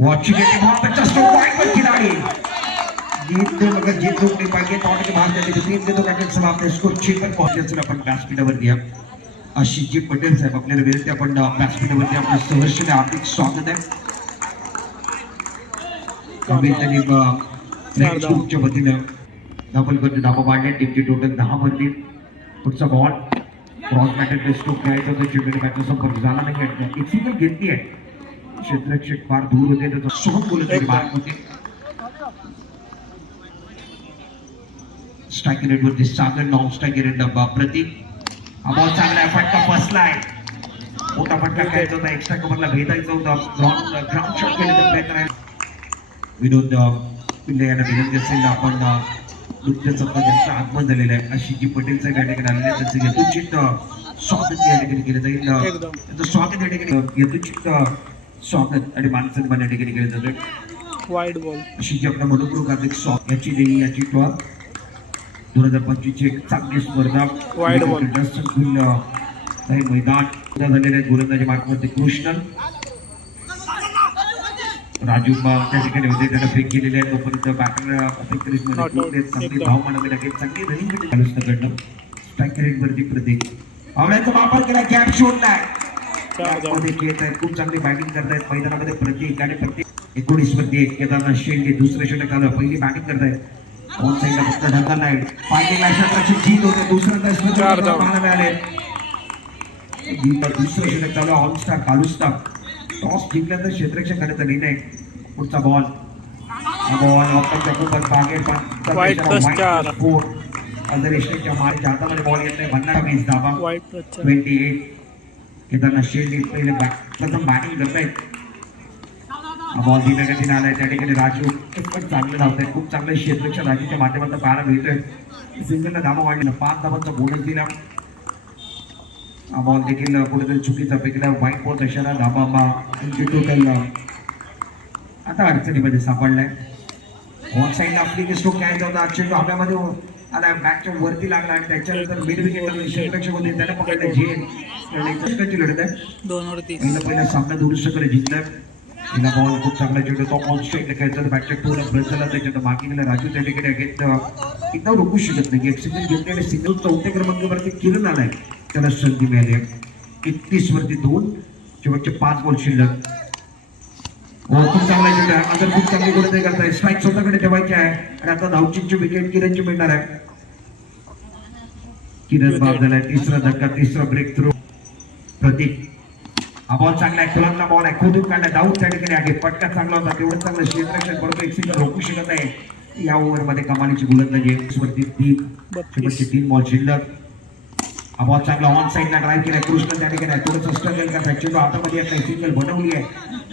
बस वो गेंद थी, बहुत अच्छा स्ट्रोक वाइड पर खिलाड़ी जीत दो मगर जीत रोक नहीं पाएँगे टॉट के बाहर जाने के तीन गेंदों का खेळ समाप्त स्कोर छे पर पहुंचायचं आपण व्यासपीठावर घ्या आशिषजी पटेल साहेब आपल्याला विनंती आपण व्यासपीठावरती आपलं सहर्षने हार्दिक स्वागत आहे फ्रेंच ग्रुपच्या वतीनं डबल मध्ये धाबा मांडल्या टीमची टोटल दहा वरती पुढचा बॉल क्रॉस मॅटर स्ट्रोक घ्यायचा होता चेंडूने बॅटचा संपर्क झाला नाही. एक सिंगल घेतली आहे क्षेत्ररक्षक फार दूर होते त्याचा सोहम बोलत मार्क होते स्ट्राईक रेटवरती सागर नॉन स्ट्राईक रेट डब्बा प्रतीक हा बॉल चांगला आहे फटका फसलाय मोठा फटका घ्यायचा होता एक्स्ट्रा कव्हरला भेटायचा होता ग्राउंड शॉट खेळण्याचा प्रयत्न आहे विनोद पिल्ले यांना विनंती असेल आपण नुकतेच आता ज्यांचं आगमन झालेलं आहे अशी पटेलचं या ठिकाणी आलेलं आहे त्यांचं यथोचित स्वागत या ठिकाणी केलं जाईल. त्यांचं स्वागत या ठिकाणी यथोचित स्वागत आणि मानसन्मान या ठिकाणी केलं जातं वाईट बॉल अशी आपल्या मनोपूर्वक हार्दिक स्वागत याची देणी याची टॉप दोन हजार पंचवीस ची एक चांगली स्पर्धा. काही मैदान झालेले आहेत गोलंदाजी मार्गवरती कृष्णन. राजू त्या ठिकाणी होते. त्यांना फेक केलेले आहे. तोपर्यंत बॅटर क्रीजमध्ये. चांगली. धाव म्हणावी लागेल. चांगली रनिंग स्ट्राईक प्रतीक आवड्याचा वापर केला. गॅप शोधलाय. मध्ये आहेत खूप चांगली बॅटिंग करतायत मैदानामध्ये प्रतीक आणि प्रत्येक एकोणीस एक केदारनाथ शेंडे दुसरे षटक आलं पहिली बॅटिंग करतायत ऑन साईडला फक्त ढकलला आहे फायटिंग षटकाची जीत होतं दुसरं तस पाहायला मिळाले. दुसरं षटक चालू ऑन स्टार कालुस्टा टॉस जिंकल्यानंतर क्षेत्ररक्षण करण्याचा निर्णय. पुढचा बॉल बॉल ऑप्शनच्या खूपच बागेत White plus चार. रेशनेच्या हातामध्ये बॉल येत नाही. भन्नाटा वीस धाबा ट्वेंटी एट केदारनाथ शेट्टी पहिले प्रथम बॅटिंग करतायत हा बॉल धीम्या गतीने आलाय त्या ठिकाणी राजू पण चांगलं धावतंय खूप चांगलं क्षेत्ररक्षण राजूच्या माध्यमातून पाहायला मिळतोय सिंगलला धाबा वाढलेला पाच धाबांचा बोनस दिला हा बॉल देखील कुठेतरी चुकीचा फेकला वाईट बॉल तशाला धाबा आता अडचणीमध्ये सापडलाय वन साईडला फ्लिक स्ट्रोक घ्यायचा होता चेंडू आपल्यामध्ये आला बॅकच्या वरती लागला आणि त्याच्यानंतर मिड विकेटवर क्षेत्ररक्षक होते त्याला पकडलं कशी लढत आहे. दोन वरती पहिला पहिला सामना दुरुस्तकडे जिंकला तिला बॉल खूप चांगला चेंडू तो ऑन बॅटच्या टूला राजू त्या ठिकाणी घेत एकदम रोखू शकत नाही. एक सिंगल घेतले आणि सिंगल चौथ्या क्रमांकावरती किरण आलाय. त्याला संधी मिळाली एकतीस वरती दोन. शेवटचे पाच बॉल शिल्लक. हो खूप चांगला चेंडू आहे. अजून खूप चांगली गोलंदाजी करताय. स्ट्राईक स्वतःकडे ठेवायची आहे. आणि आता धावचीची विकेट किरणची मिळणार आहे. किरण बाद झालाय. तिसरा धक्का तिसरा ब्रेक थ्रू प्रतीक हा बॉल चांगला आहे खुलांना बॉल आहे. खोदून काढला दाऊद त्या ठिकाणी आहे. पटका चांगला होता. तेवढं चांगलं क्षेत्ररक्षण परंतु एक सिंगल रोखू शकत नाही. या ओव्हरमध्ये कमालीची गोलंदाजी आहे. वरती तीन. शेवटचे तीन बॉल शिल्लक. हा बॉल चांगला ऑन साईडला ड्राईव्ह केलाय. कृष्ण त्या ठिकाणी आहे. थोडंसं स्ट्रगल करताय. चेंडू हातामध्ये येत नाही. सिंगल बनवली आहे.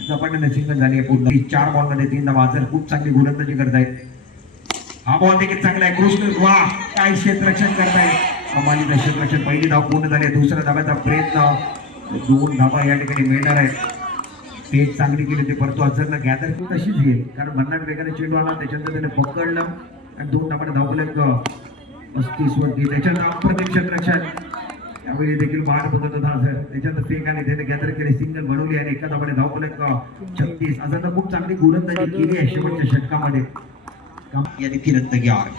झपाट्याने सिंगल झाली आहे पूर्ण. चार बॉलमध्ये तीन धावा जर खूप चांगली गोलंदाजी करतायत हा बॉल देखील चांगला आहे. कृष्ण वा! काय क्षेत्ररक्षण करताय. कमालीचं क्षेत्ररक्षण पहिली धाव पूर्ण झाली आहे. दुसऱ्या धाव्याचा प्रयत्न. दोन धावा या ठिकाणी मिळणार आहेत. ते चांगली केली ते परंतु अजरला गॅदर की तशीच येईल. कारण भन्नाट वेगाने चेंडू आला, त्याच्यानंतर त्याने पकडलं आणि दोन पस्तीस वरती त्याच्यानंतर क्षेत्ररक्षण त्यावेळी देखील बाहेर बघत होता असं त्याच्यानंतर फेक त्याने आणि धावलं छत्तीस. अजरनं खूप चांगली गोलंदाजी केली आहे शेवटच्या षटकामध्ये. यानी तैयार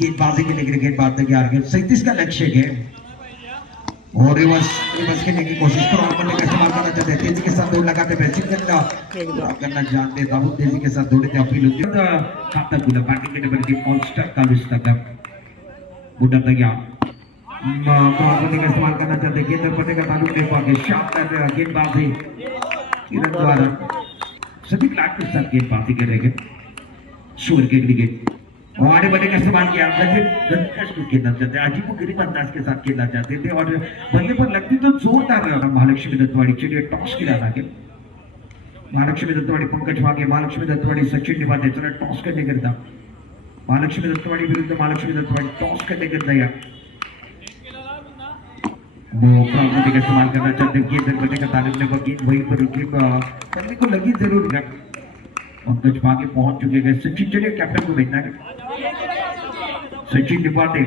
गेंदबाजी के लिए गेंदबाज तैयार सैतीस का लक्ष्य है और रिवर्स रिवर्स खेलने की कोशिश करो। और बल्ले का इस्तेमाल करना चाहते हैं तेज़ी के साथ दौड़ लगाते हैं बैटिंग करना. करना जानते हैं बहुत तेज़ी के साथ दौड़ते हैं अपील होती है। खाता गुला बैटिंग के नंबर की मॉन्स्टर का तैयार बल्ले का इस्तेमाल करना चाहते हैं गेंद पड़ने का तालुक नहीं पाके शानदार गेंदबाजी किरण द्वारा। सभी क्लास के साथ गेंदबाजी करेंगे के क्रिकेट। बने का इस्तेमाल किया हैं अजीब गरीब अंदाज के साथ खेलना चाहते थे और बल्ले पर लगती तो जोरदार महालक्ष्मी दत्तवाड़ी चलिए टॉस किया था महालक्ष्मी दत्तवाडी पंकज मागे महालक्ष्मी दत्तवाडी सचिन निवादे चला टॉस करण्याकरिता महालक्ष्मी दत्तवाडी विरुद्ध महालक्ष्मी दत्तवाडी टॉस करण्याकरिता या मौका का इस्तेमाल करना चाहते हैं, गेंद करने का पर रुकी करने को लगी ज़रूर है पंकज मागे पहुँच चुके हैं सचिन चलिए कैप्टन को भेजना है। सचिन निपाटे।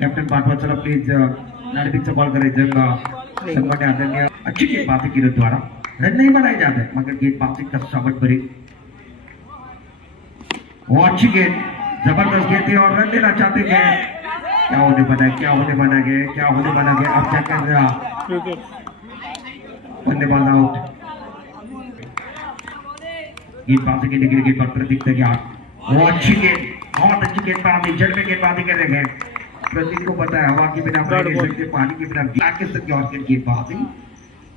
कॅप्टन पाठवा चला प्लीज़ नाणेफेकचा बॉल करायचं का सन्मान्य आदरणीय अच्छी गेंदबाजी किरण द्वारा। रन नहीं बनाए जाते मगर गेंद गेंदबाजी का सावट भरी वो अच्छी गेंद ज़बरदस्त गेंद थी और रन देना चाहते थे। क्या होने बना क्या होने बना गया क्या होने बना गया अब क्या कर रहा बल्लेबाज आउट गेंदबाजी के लिए गेंद पर प्रतीक तैयार वो अच्छी गेंद बहुत अच्छी गेंदबाजी जड़ में गेंदबाजी कर रहे हैं प्रतीक को पता है हवा के बिना ball. सकते पानी के बिना आगे सकते और गेंद गेंदबाजी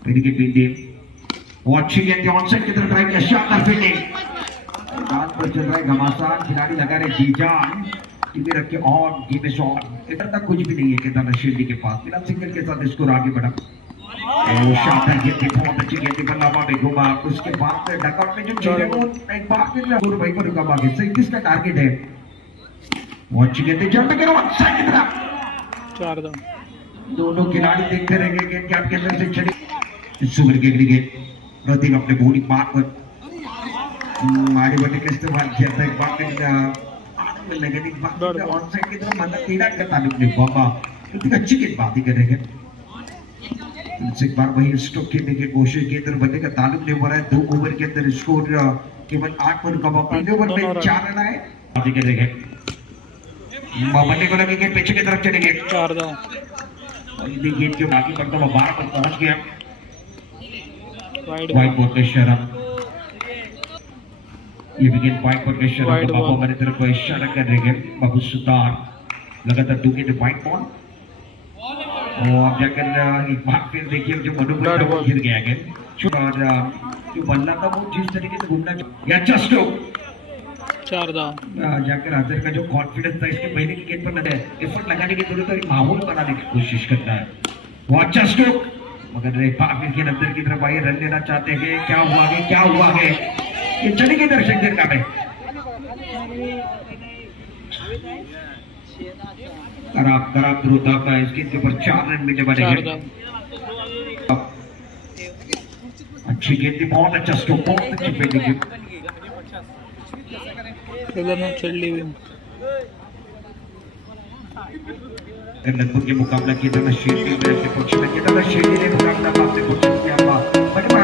फिर के बीते वो अच्छी गेंद ऑनसाइड की तरफ़ किया शानदार फील्डिंग बात पर चल रहा है घमासान खिलाड़ी लगा रहे जी जान टीवी रख के और गेम शॉट इधर तक कुछ भी नहीं है केदार शिल्डी के पास बिना सिंगल के साथ स्कोर आगे बढ़ा शानदार गेंद बहुत अच्छी गेंद बल्लाबा में घुमा उसके बाद डकआउट में जो चीज़ें वो एक बार फिर स्कोर भाई को रुका बाकी। सैंतीस का टारगेट है? वो अच्छी गेंद थी जड़ में गिरा साइड की तरफ़ चार धाव दोनों खिलाड़ी देखते रहेंगे गेंद के अंदर से चली सुगर के क्रिकेट प्रतीक अपने बॉडी मार पर। हम्म, आगे बढ़ने का इस्तेमाल किया था? एक बार फिर आगे में लगे एक बार फिर ऑन साइड की तरफ़ मतलब तेरा का तालुक ने बाबा अच्छी कर रहे हैं। इनसे एक बार वही स्टॉक खेलने की कोशिश की तरफ़ बनने का तालुक हो रहा है। दो ओवर के अंदर स्कोर केवल आठ पर का पहले ओवर में चार रन। आए। बनने को लगे पीछे की तरफ़ चार और ये गेंद के बढ़ता हुआ बारह पर पहुँच गया। वाइट बॉल इशारा ये भी गेंद वाइट बॉल का इशारा तो बाबू हमारी तरफ़ को इशारा कर रहे हैं। बाबू सुतार। लगातार दो गेंद वाइट बॉल और अब जाकर एक बार फिर देखिए जो वो गिर गया गेंद और जो बल्ला था वो जिस तरीके से घूमना स्ट्रोक चार जाकर हाजिर का जो कॉन्फिडेंस था इसके पहले की गेंद पर लगे एफर्ट लगाने की ज़रूरत है माहौल बनाने की कोशिश करता है। वो अच्छा स्ट्रोक मगर एक बार फिर अंदर की तरफ़ आई रन लेना चाहते हैं। क्या हुआ है? क्या हुआ है? ये चली गई दर्शक देर का में। खराब खराब थ्रू दाब है इसके ऊपर चार रन मिलने वाले हैं। अच्छी गेंद बहुत अच्छा स्टोक बहुत अच्छी बैटिंग अच्छा। खेल ली हुई के मुकाबला किया था शेर के पक्ष में किया था शेर ने मुकाबला आपसे पूछा कि आप बड़े